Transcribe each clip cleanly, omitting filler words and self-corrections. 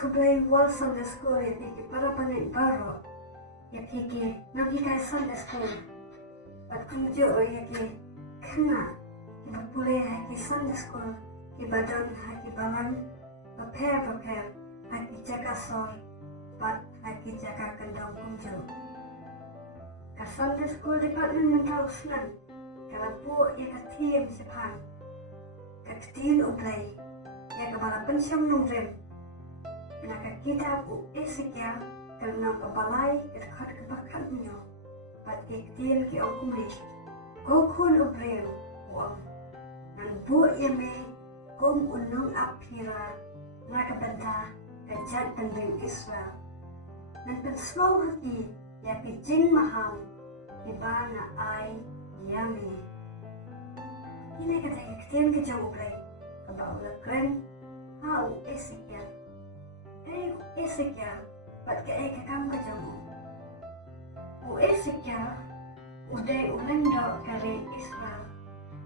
kublai wal Sunday school yaki para panik baro yaki nagi kai Sunday school pat kunjo yaki kena boleh yaki Sunday school ki badan haki balang prepare haki jaga sor pat haki jaga kendang kunjo ka Sunday school department mental senang kalau bu yaka tim sepang ka ketin ublai yaka bala pensyam nungrim Naka kitab Ezekiel kerana kebalai dekat kebakannya, pat kektian ke orang kumlis, kau kun ubrel uang, nan bu yame kum unung apira, naka benda kejat pendeng Israel, nan penslow hati ya kejing maham, ibana ai yame. Ini kata kektian kejauh ubrel, kebau lekren, hau Ezekiel. Ezekiel, pat ke kakam kajamu. Ezekiel, uday ulendo kare Israel,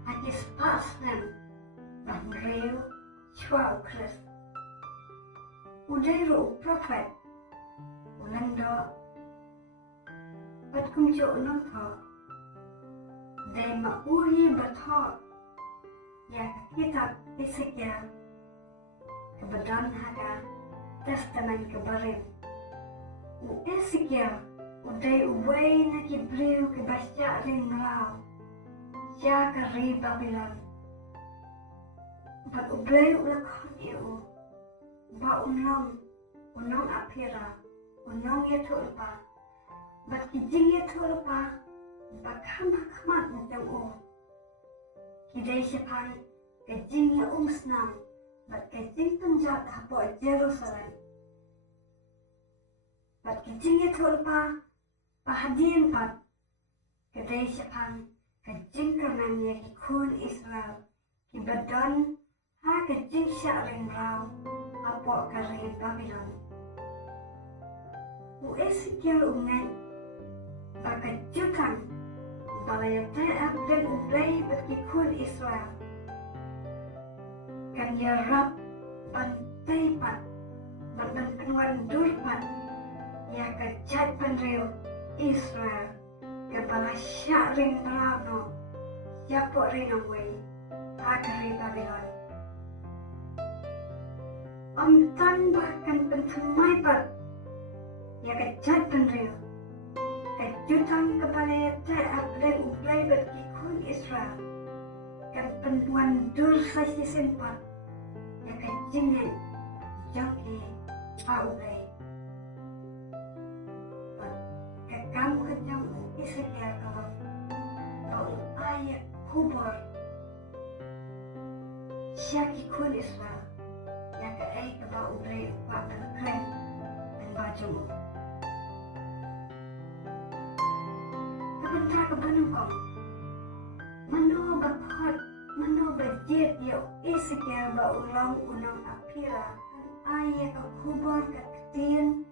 hakis pasnem, bahmreu, chwau Christ. Uday ru prophet, ulendo, pat kumjo nongko, day mauri batok, ya kitab Ezekiel, kebedan haga, Testament kebarin. Ezekiel uday uway na kibriw kibasya ring raw. Siya kari Babylon. But ublay ulakon iyo. Ba unong apira, unong yatulpa. But kijing yatulpa, ba kamak macam o. Kiday siya pang kajing ya umsnam. But kajing penjat hapo Jerusalem. But kajing itulpa pahadian pat kadai siapang kajing karenanya kikun Israel kibadan ha kajing syaring raw hapo kari Babylon. Ezekiel ungan bakajutan balayate abdan ublay bat kikun Israel. Kan yarap bantai pat badan kenuan durpat ya kejat penril Israel kepala syaring merano yapok rinaway agari Babylon omtan bahkan pentemai pat ya kejat penril kejutan kepala yate abdan ublay berkikun Israel kan penuan dur sasi sempat ya kejingan jangki pauday kamu kejam Ezekiel kalau ayat kubur syaki kun Israel ya ke kebau uday pak dan kren dan baju kebentar kebenung kau Mano bapat, mano bajet ya Ezekiel ba ulang unang apira kan ayah ka kubar ka ketin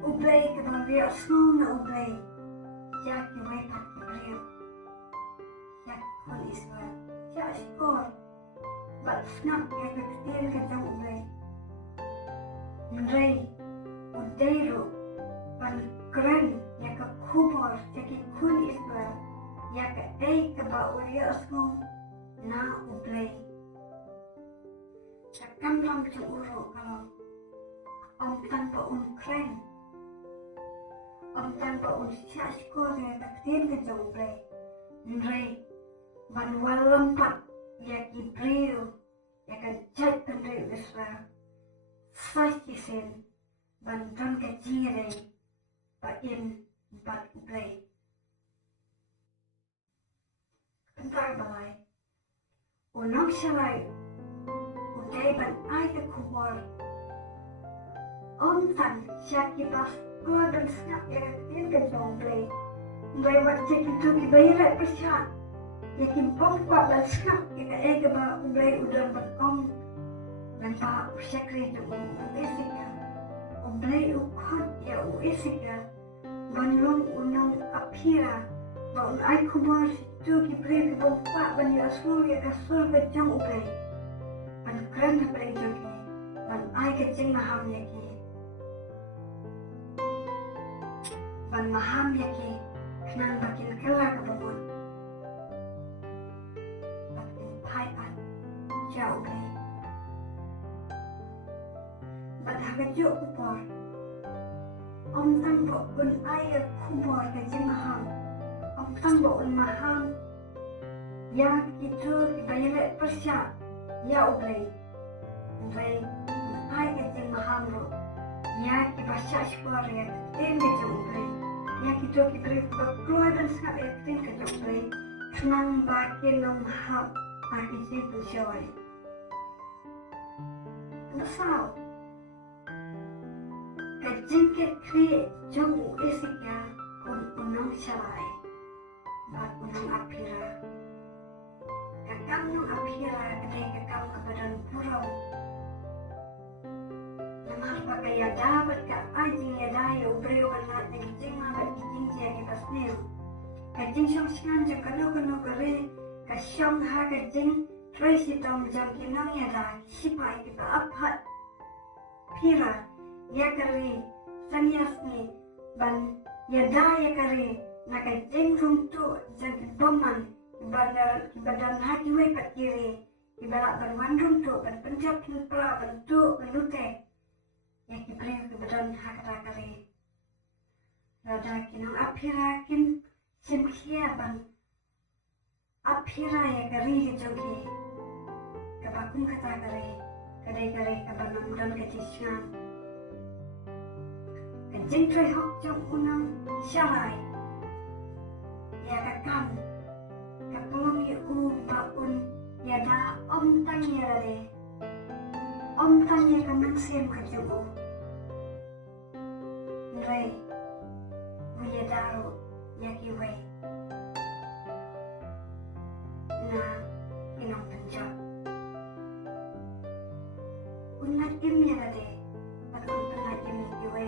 ublay ka bangriya snow na ublay siya kiway pat kibriyo siya kun Israel siya asikor bat snap ya ka ketin ka jang ublay mray udayro pan kren ya ka kubar siya ki kun Israel ya ke kebau riasku na ublay. Sakam lam cemburu kalau om tanpa kren, om tanpa siap sekolah ya takdir ke ublay. Nray ban walampat ya kibriu ya kan jat pendiri Israel. Sastisin ban tan kecire pa in bat ublay. Bentar balai, unang syalai, uday ban ay kubor. Tan syaki pas keluar dan snap ya ketin ke jomblay. Mbay wat cek itu kibayrat pesyak, ya kimpong kuat dan snap ya ke ba ublay udan bat dan pa usyakri itu Ezekiel. Ublay ukot ya Ezekiel, banlong unang apira, baun ay kubor. Tu kibri kebompak bani asur ya kasur kejang ublay. Pan keren hapai jogi. Pan ai kecing maham yaki ban maham yaki kenan bakin kelak kebun bakin paian jauh gay ban hagajuk kupor om tambok un air kubor kecing maham om tambok un maham ya itu bayar persyak ya ublay ublay ai kecing maham ro ya kibasya syukur ya ketin kecing ublay ya kita kibri berkeluar dan sangat ya ketin kecing ublay senang bakin nom hab aki jibu syawai besar kecing kekri jom isiknya unang syawai bak unang apira kakam nung apira kedai kakam kebadan purau namar pakai ya dapat ka ajing ya daya ubreo banat dengan jing mabat kijing jia kita sneo kajing syong singan jam kano kare ka syong ha kajing try si tom jam kinang ya da sipai kita aphat pira ya kare sanyasni ban ya daya kare na kajing runtu jam boman badan haki we kat kiri ibarat berwandung tu berpencap kimpra bentuk belute ya kibri badan hak rakari rada kinang apira kin simkhia ban apira ya kari jogi kabakum kata kari kadai kabanam dan ketisyan kajing trai hok jom unang syarai ya kakam kapulong yu baun ya da om tanya deh om tanya kaman sem kejubu nrei wiya daro ya kiwe na inong penjab unat im ya deh pat om tanya im kiwe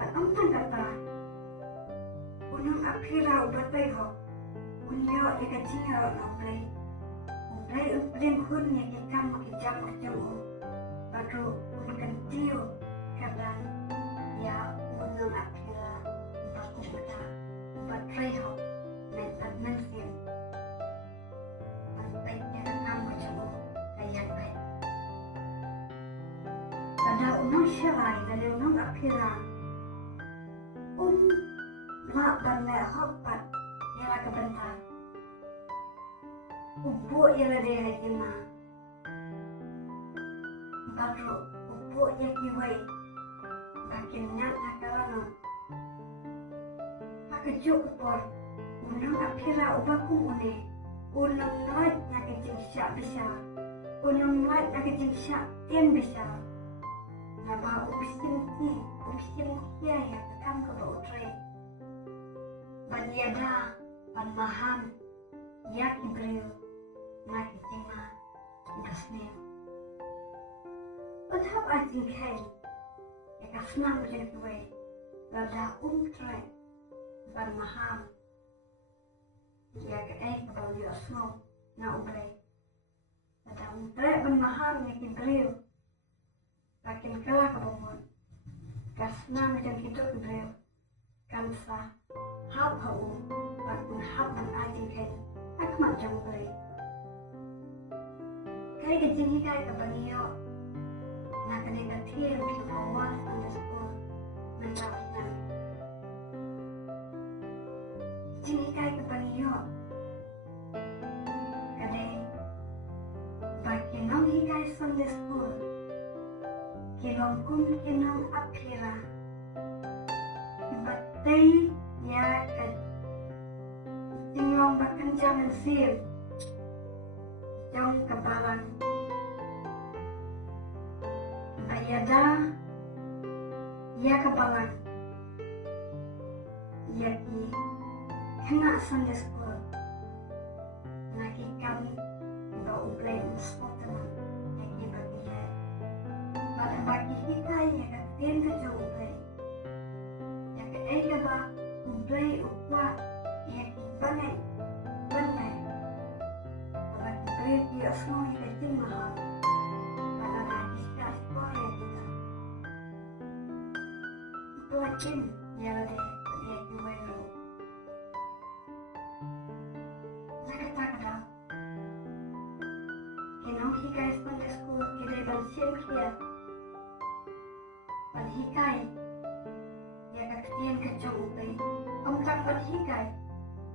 pat om tanya kata unang apira ubat bayho unyo ikajinga na ublay ublay hun ya kikam kijam kejubu baru unkan tiyo kaban ya unang apira ubat kumata ubat bayho mentat mensim pantai ya kikam kejubu kayak baik pada unang syarai dari unang apira mak bandai hopat ya kebentar ubu ya dia lagi mah baru ubu ya kiwai bakin nak nakalana pakejuk upor unang apira ubakum une unang light nak kecing syak bisa unang light nak kecing syak tian bisa nabah ubisin kia ya kekam ke bau tray ban yada ban maham ya kibril na kicima ikasneo uthap ajing khay ya kasnam jelkwe lada tray ban maham ya kaay kabau yu asno na ublay lada tray ban maham ya kibril bakin kala kabumon kasnam jelkito kibril kamsa hab hau bakun hab ban ajing khay akmat jambre kay kajing kay kabaniyo na kanay katir kita awas underscore mentapna kajing kay kabaniyo kanay bakinong hikay Sunday school kilongkum kinong apira ibatay ya kad jinglong bakan jalan sir jong kebalan bayada ya kebalan ya ki kena Sunday school lagi kami ba ublay spot teman lagi bagi ya pada bagi hikai ya kan tin ke jauh ublay ya ke ba ublay ukwa ya ki banai bagi ublay ki asno ya ke tin mahal pada in ya de dia kiwelo nakata kinong hikay Sunday school kide ban sim kia ban hikay ya kaktian kacang upai tak ban hikay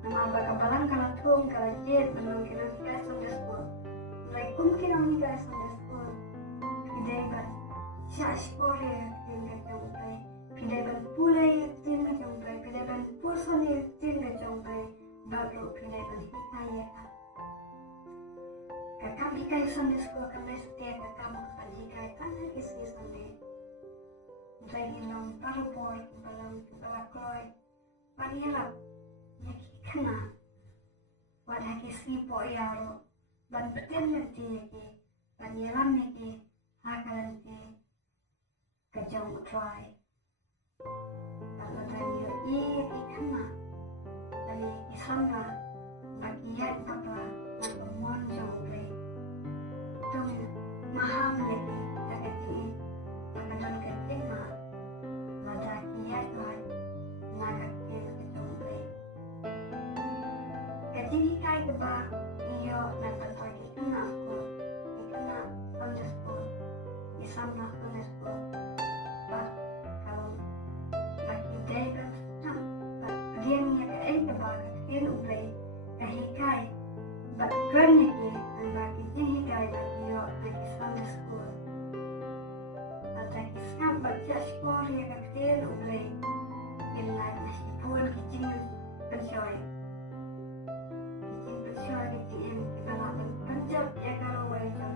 nama baga balang kala thum kala jet banong kinong hikay Sunday school like kinong hikay Sunday school kide ban Shashpore kacang upai kide ban pulai kacang upai kide ban pusoni kacang upai baru kide ban hikay ya kakak hikay Sunday school kan setiap kakak bukan hikay kan kisah Sunday lagi long parupor balang balakloy panirap yaki kena wadah kisi po yaro ban betin nanti yaki paniram yaki hakalan ti kajong utray kalau dari yaki kena dari islamna bakiyat bakla nakumon jongre tung maham yaki takati pakadon ketima lada kiyat lai naga kil kejongre kajini kai keba iyo nakan pagi kena aku ikena Sunday school isamna Sunday school but kalau lagi day kan but dia ni kain keba kain ublay kahikai but kerana ni lagi jini kai lagi iyo lagi Sunday school ada kisah baca sekolah yang kain ublay ilan meskipun kicing pensioy kicing kebalapan penjab ya kalau wajah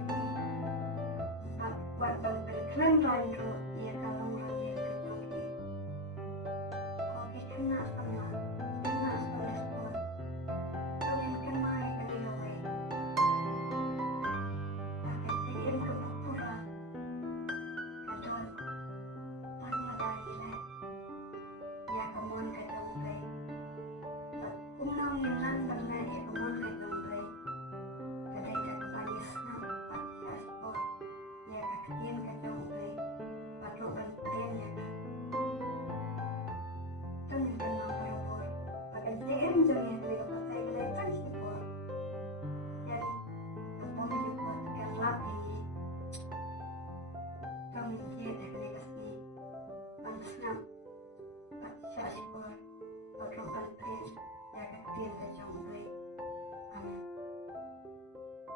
buat berkeren lain